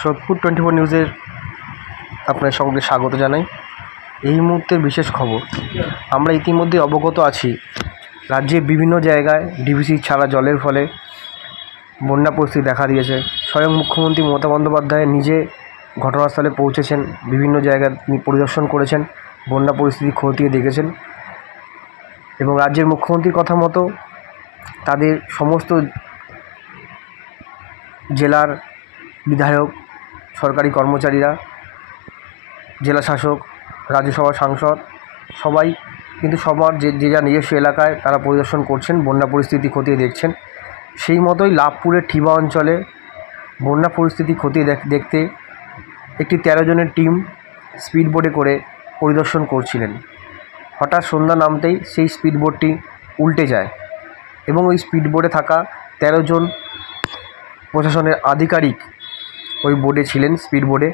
সোদপুর 24 নিউজের আপনার সঙ্গে স্বাগত জানাই। এই মুহূর্তের বিশেষ খবর, আমরা ইতিমধ্যে অবগত আছি রাজ্যের বিভিন্ন জায়গায় ডিভিসি ছাড়া জলের ফলে বন্যা পরিস্থিতি দেখা দিয়েছে। স্বয়ং মুখ্যমন্ত্রী মমতা বন্দ্যোপাধ্যায় নিজে ঘটনাস্থলে পৌঁছেছেন, বিভিন্ন জায়গায় পরিদর্শন করেছেন, বন্যা পরিস্থিতি খতিয়ে দেখেছেন এবং রাজ্যের মুখ্যমন্ত্রীর কথা মতো তাদের সমস্ত জেলার বিধায়ক, সরকারি কর্মচারীরা, জেলা শাসক, রাজ্যসভার সাংসদ সবাই কিন্তু সবার যে যা নিজস্ব এলাকায় তারা পরিদর্শন করছেন, বন্যা পরিস্থিতি খতিয়ে দেখছেন। সেই মতোই লাভপুরের ঠিবা অঞ্চলে বন্যা পরিস্থিতি খতিয়ে দেখতে একটি 13 জনের টিম স্পিডবোটে করে পরিদর্শন করছিলেন। হঠাৎ সন্ধ্যা নামতেই সেই স্পিডবোটটি উল্টে যায় এবং ওই স্পিডবোটে থাকা 13 জন প্রশাসনের আধিকারিক ওই বোটে ছিলেন। স্পিডবোটে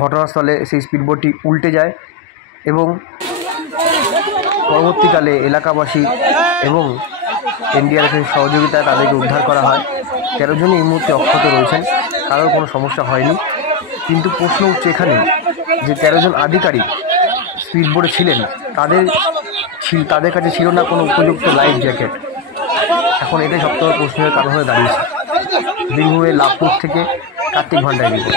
ঘটনাস্থলে সেই স্পিডবোটটি উল্টে যায় এবং পরবর্তীকালে এলাকাবাসী এবং এনডিআরএফের সহযোগিতায় তাদেরকে উদ্ধার করা হয়। 13 জনই এই মুহূর্তে অক্ষত রয়েছেন, কারোর কোনো সমস্যা হয়নি। কিন্তু প্রশ্ন উঠছে এখানে যে 13 জন আধিকারিক স্পিডবোটে ছিলেন, তাদের কাছে ছিল না কোনো উপযুক্ত লাইফ জ্যাকেট। এখন এটাই সবথেকে প্রশ্নের কারণ হয়ে দাঁড়িয়েছে। বীরভূমের লাভপুর থেকে কার্তিক ভান্ডারী রিপোর্ট।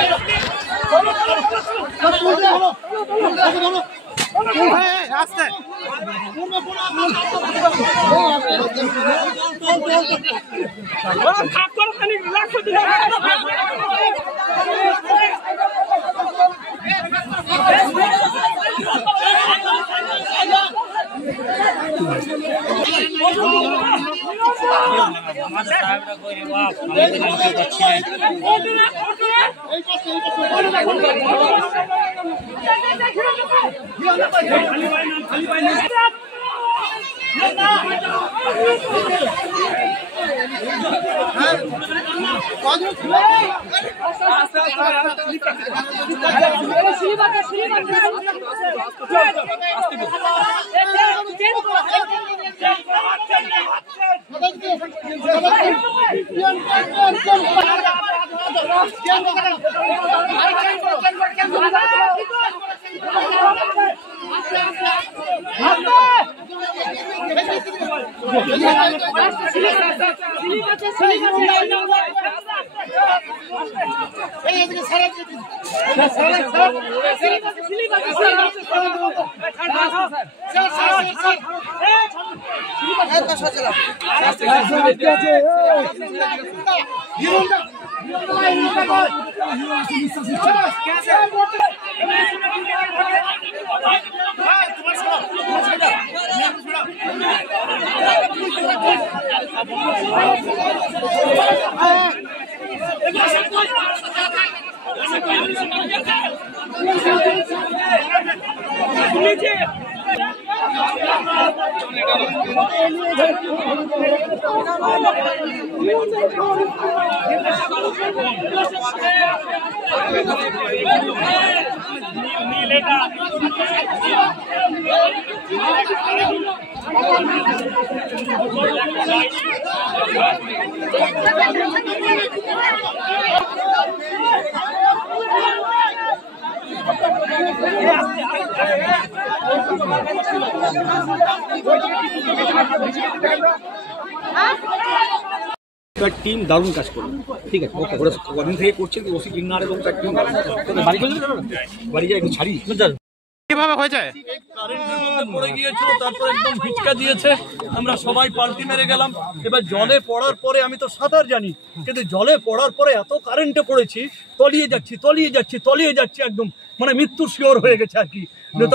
টিম দারুণ কাজ করলো, ঠিক আছে। ওরা কদিন থেকে করছেন ওসি কিন্নার এবং তার টিম বাড়ি যায় একটু ছাড়ি কিভাবে হয়েছে। কারেন্টের মধ্যে পড়ে গিয়েছিল, তারপর একদম ভিটকা দিয়েছে, আমরা সবাই পাল্টি মেরে গেলাম। এবার জলে পড়ার পরে আমি তো সাঁতার জানি, কিন্তু জলে পড়ার পরে এত কারেন্টে পড়েছি, তলিয়ে যাচ্ছি একদম, মানে মৃত্যুর শিওর হয়ে গেছে আর কি।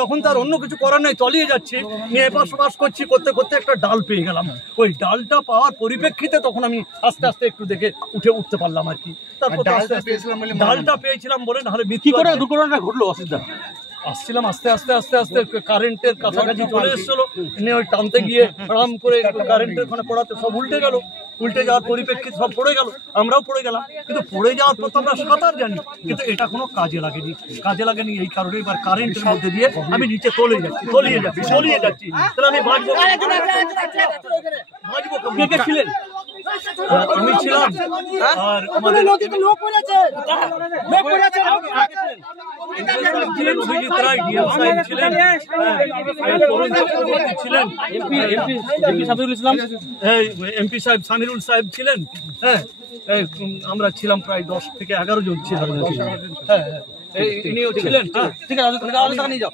তখন তার অন্য কিছু করার নেই, তলিয়ে যাচ্ছে নিয়ে এপাশ ওপাশ করতে করতে একটা ডাল পেয়ে গেলাম। ওই ডালটা পাওয়ার পরিপ্রেক্ষিতে তখন আমি আস্তে আস্তে একটু দেখে উঠতে পারলাম আর কি। তারপর ডালটা পেয়েছিলাম বলে, নাহলে কি করে দুর্ঘটনাটা ঘটলো অসুবিধা। আসছিলাম আস্তে আস্তে আস্তে আস্তে কারেন্টের কাছাকাছি চলে এসেছিল, নিয়ে ওই টানতে গিয়ে আরাম করে কারেন্টের ওখানে পড়াতে সব উল্টে গেল। উল্টে যাওয়ার পরিপ্রেক্ষিতে সব পড়ে গেল, আমরাও পড়ে গেলাম। কিন্তু পড়ে যাওয়ার পর তো আমরা সাঁতার জানি, কিন্তু এটা কোনো কাজে লাগেনি। এই কারণে এবার কারেন্টের মধ্যে দিয়ে আমি নিচে তলিয়ে যাচ্ছি। তাহলে আমি বাঁচবো। কে ছিলেন? আমি ছিলাম, আর আমাদের ছিলেন অভিজিৎ রায়, ডিএম সাহেব ছিলেন, তরুণ চক্রবর্তী ছিলেন, এমপি সাহেব সামিরুল সাহেব ছিলেন। হ্যাঁ, আমরা ছিলাম প্রায় 10 থেকে 11 জন ছিলাম। হ্যাঁ, ইনিও ছিলেন। ঠিক আছে, নিয়ে যাও।